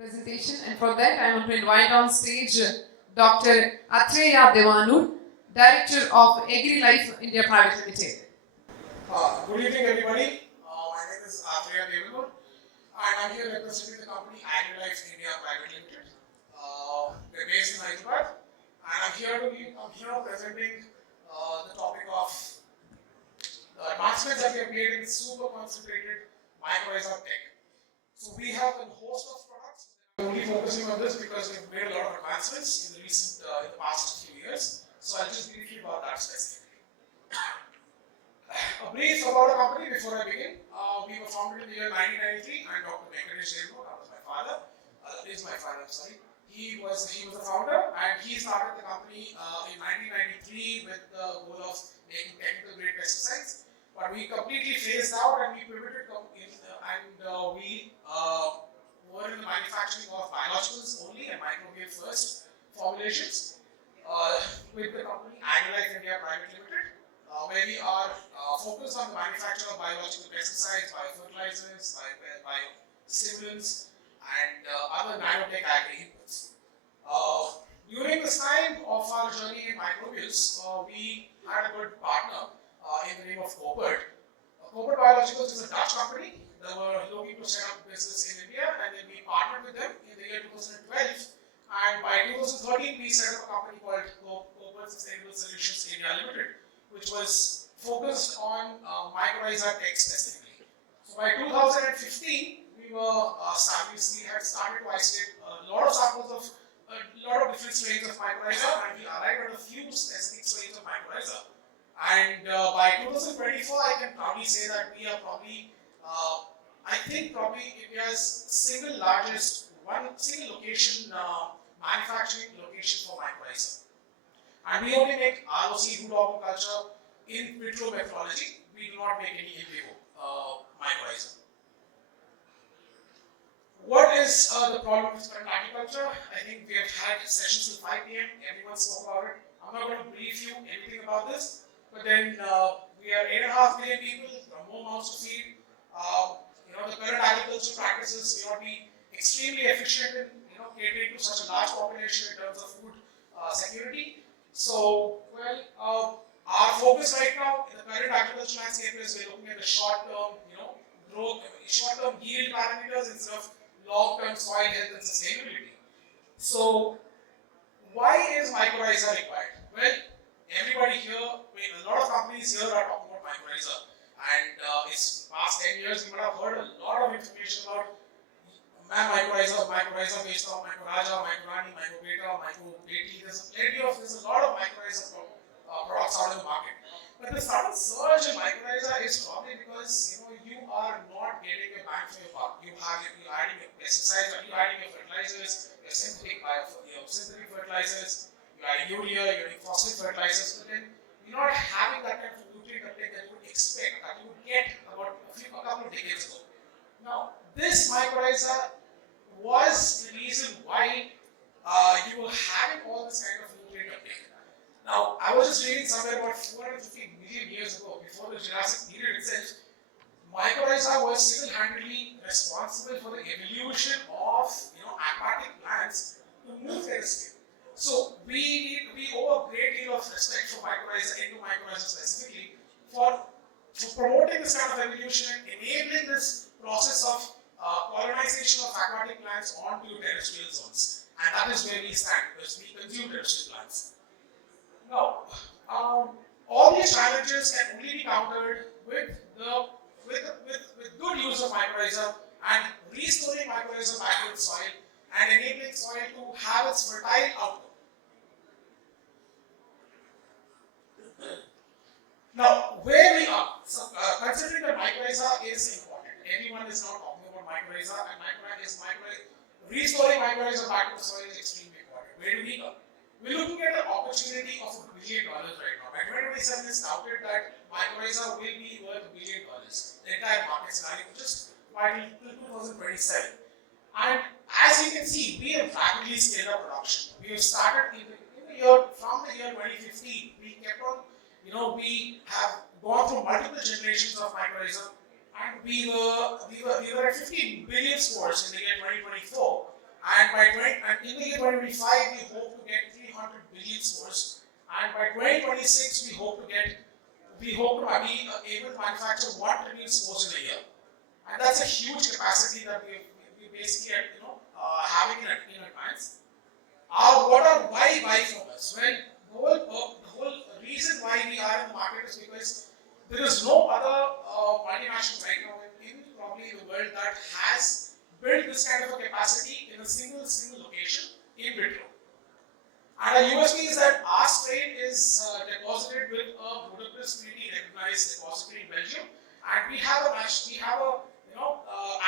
presentation, and for that I want to invite on stage Dr. Atreya Devanu, Director of AgriLife India Private Limited. Good evening, everybody. My name is Atreya Devanu, and I'm here representing the company AgriLife India Private Limited. We're based in Hyderabad, and I'm here presenting the topic of the advancements that we have made in super concentrated mycorrhiza tech. So we have a host of products. I'm only focusing on this because we've made a lot of advancements in the past few years. So I'll just briefly about that specifically. A brief about the company before I begin. We were founded in the year 1993, and Dr. Venkatesh Devanu, that was my father. Is my father, I'm sorry. He was the founder, and he started the company in 1993 with the goal of making technical grade pesticides. But we completely phased out, and we pivoted we were in the manufacturing of biologicals only and microbial first formulations with the company AgriLife India Private Limited, where we are focused on the manufacture of biological pesticides, biofertilizers, biostimulants, and other nanotech agri inputs. During this time of our journey in microbials, we had a good partner in the name of Cobert. Cobert Biologicals is a Dutch company. They were looking to set up business in India, and then we partnered with them in the year 2012. And by 2013, we set up a company called Cobert Sustainable Solutions India Limited, which was focused on mycorrhiza tech specifically. So by 2015, we had started to isolate a lot of samples of a lot of different strains of mycorrhiza, and we arrived at a few specific strains of mycorrhiza. And by 2024, I can probably say that we are probably India's single location manufacturing location for mycorrhiza. And we only make ROC, root organ culture, in vitro methodology. We do not make any in vivo mycorrhiza. What is the problem with current agriculture? I think we have had sessions till 5 p.m. Everyone spoke about it. I'm not going to brief you anything about this, but then we are 8.5 million people, there are more mouths to feed. The current agricultural practices may not be extremely efficient in catering to such a large population in terms of food security. So, our focus right now in the current agricultural landscape is we're looking at the short-term, growth, short-term yield parameters instead of long-term soil health and sustainability. So, why is mycorrhiza required? Well, everybody here, a lot of companies here are talking about mycorrhiza. And it's past 10 years, you might have heard a lot of information about mycorrhiza based on mycorrhiza, mycorrani, mycobeta, mycobeti. There's a lot of mycorrhiza products out in the market. But the sudden surge in mycorrhiza is probably because you are not getting a bang for your buck. You're adding your pesticides, you're adding your fertilizers, your synthetic fertilizers, you're adding urea, you're adding phosphate fertilizers, but then you're not having that kind of nutrient uptake that you would expect, that you would get about a couple of decades ago. Now, this mycorrhiza was the reason why you were having all this kind of nutrient uptake. Now, I was just reading somewhere about 450 million years ago, before the Jurassic period itself, mycorrhiza was single-handedly responsible for the evolution of aquatic plants to move their skin. So we owe a great deal of respect for mycorrhiza, specifically, for promoting this kind of evolution and enabling this process of colonization of aquatic plants onto terrestrial zones. And that is where we stand, because we consume terrestrial plants. Now, all these challenges can only be countered with good use of mycorrhiza and restoring mycorrhiza back to its soil and enabling soil to have its fertile output. Now, where we are, considering that mycorrhiza is important, everyone is now talking about mycorrhiza, and restoring mycorrhiza back to the soil is extremely important. Where do we go? We're looking at an opportunity of $1 billion right now. By 2027, it's doubted that mycorrhiza will be worth $1 billion, the entire market scenario, just by 2027. And as you can see, we have rapidly scaled up production. We have started from the year 2015. We kept on, we have gone through multiple generations of mycorrhiza, and we were at 15 billion spores in the year 2024. And by 20, and in the year 2025, we hope to get 300 billion scores. And by 2026, we hope to be able to manufacture 1 trillion scores in a year. And that's a huge capacity that we basically having in advance. Why buy from us? Well, the whole reason why we are in the market is because there is no other multinational right now probably in the world that has built this kind of a capacity in a single location in vitro. And our USP is that our strain is deposited with a Budapest Treaty recognized depository in Belgium, and we have a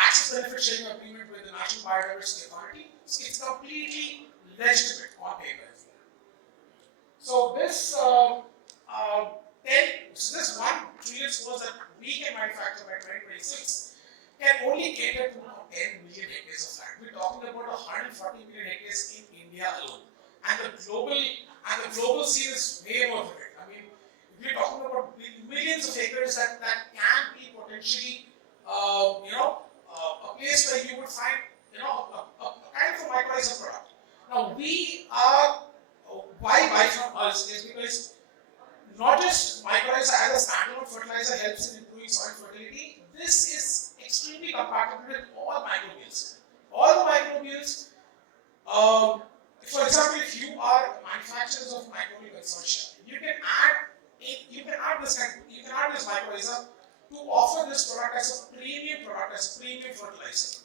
access benefit sharing agreement with the National Biodiversity Authority. So it's completely legitimate on paper. So this 1 trillion scores that we can manufacture by 2026 can only cater to 10 million hectares of land. We're talking about 140 million hectares in India alone. And the global scene is way more than it. I mean, if you're talking about millions of acres that can be potentially, a place where you would find, a kind of a mycorrhiza product. Now, why buy from us is because not just mycorrhiza as a standalone fertilizer helps in improving soil fertility. This is extremely compatible with all microbials. All the microbials. For example, if you are manufacturers of microbial consortia, you can add this mycorrhiza to offer this product as a premium fertilizer.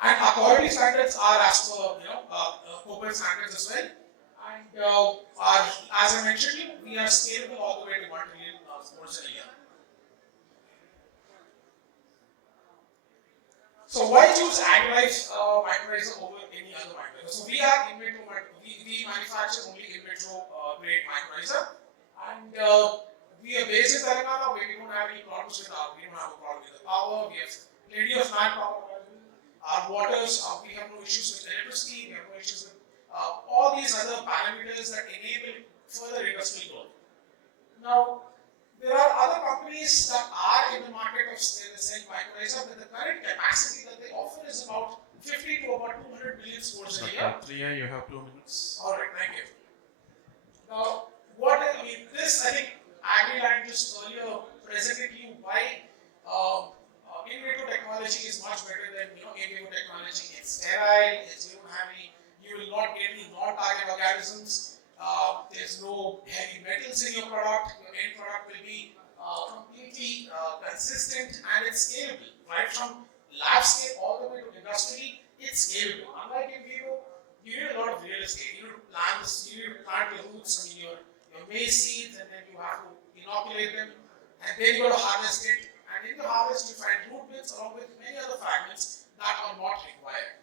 And our quality standards are as per global standards as well. And as I mentioned, we are scalable all the way to 1 trillion spores in a year. So why choose AgriLife mycorrhiza over any other mycorrhiza? So we are in vitro, we manufacture only in vitro grade mycorrhiza, and we are based in Telangana where we don't have any problems with we don't have a problem with the power. We have plenty of manpower. Our waters, we have no issues with electricity. We have no issues with all these other parameters that enable further industrial growth. Now, there are other companies that are in the market of selling mycorrhiza, but the current capacity that they offer is about 50 to about 200 million spores a year. Atreya, you have 2 minutes. All right, thank you. Now, I think AgriLand just earlier presented you why in vitro technology is much better than in vivo technology. It's sterile. You will not get any non-target organisms. There's no heavy metals in your product. Your end product will be completely consistent and it's scalable. Right from lab scale all the way to industrially, it's scalable. Unlike in vivo, you need a lot of real estate. You need to plant your roots, your maize seeds, and then you have to inoculate them, and then you got to harvest it. And in the harvest, you find root bits along with many other fragments that are not required.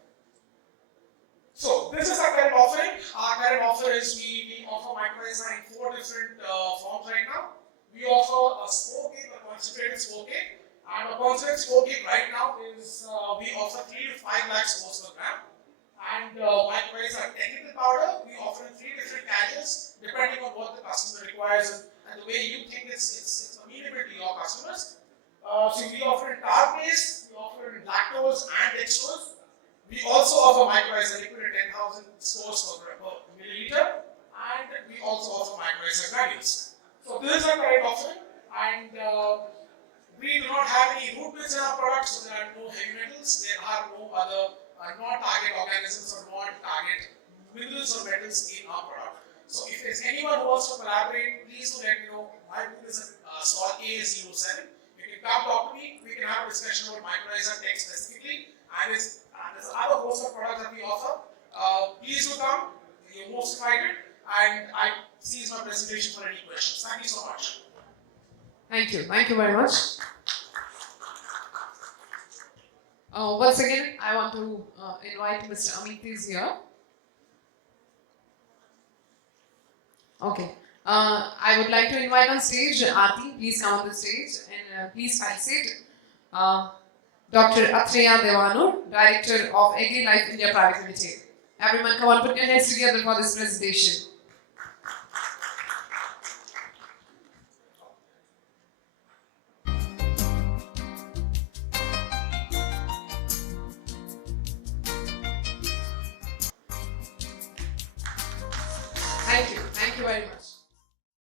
So this is our current offering. Our current offer is we offer mycorrhiza in 4 different forms right now. We offer a spore cake, a concentrated spore cake, and a concentrated spore cake right now is we offer 3 to 5 lakh spores per gram. And mycorrhiza technical powder, we offer in 3 different carriers depending on what the customer requires and the way you think it's amenable to your customers. So we offer in tar-based, we offer in lactose and dextrose. We also offer mycorrhiza liquid at 10,000 stores per milliliter, and we also offer mycorrhiza granules. So this is our current offering, and we do not have any root bits in our product, so there are no heavy metals. There are no other non-target organisms or non-target minerals or metals in our product. So if there's anyone who wants to collaborate, please do let me know. My booth is at stall A07. You can come talk to me. We can have a discussion about mycorrhiza tech specifically, and there's other host of products that we offer. Please do come. You're most invited, and I seize my presentation for any questions. Thank you so much. Thank you very much. Once again, I want to invite Mr. Amit is here. Okay. I would like to invite on stage Aarti. Please come on the stage and please facilitate Dr. Atreya Devanur, Director of AgriLife India Private Limited. Everyone, come on, put your hands together for this presentation. Thank you very much.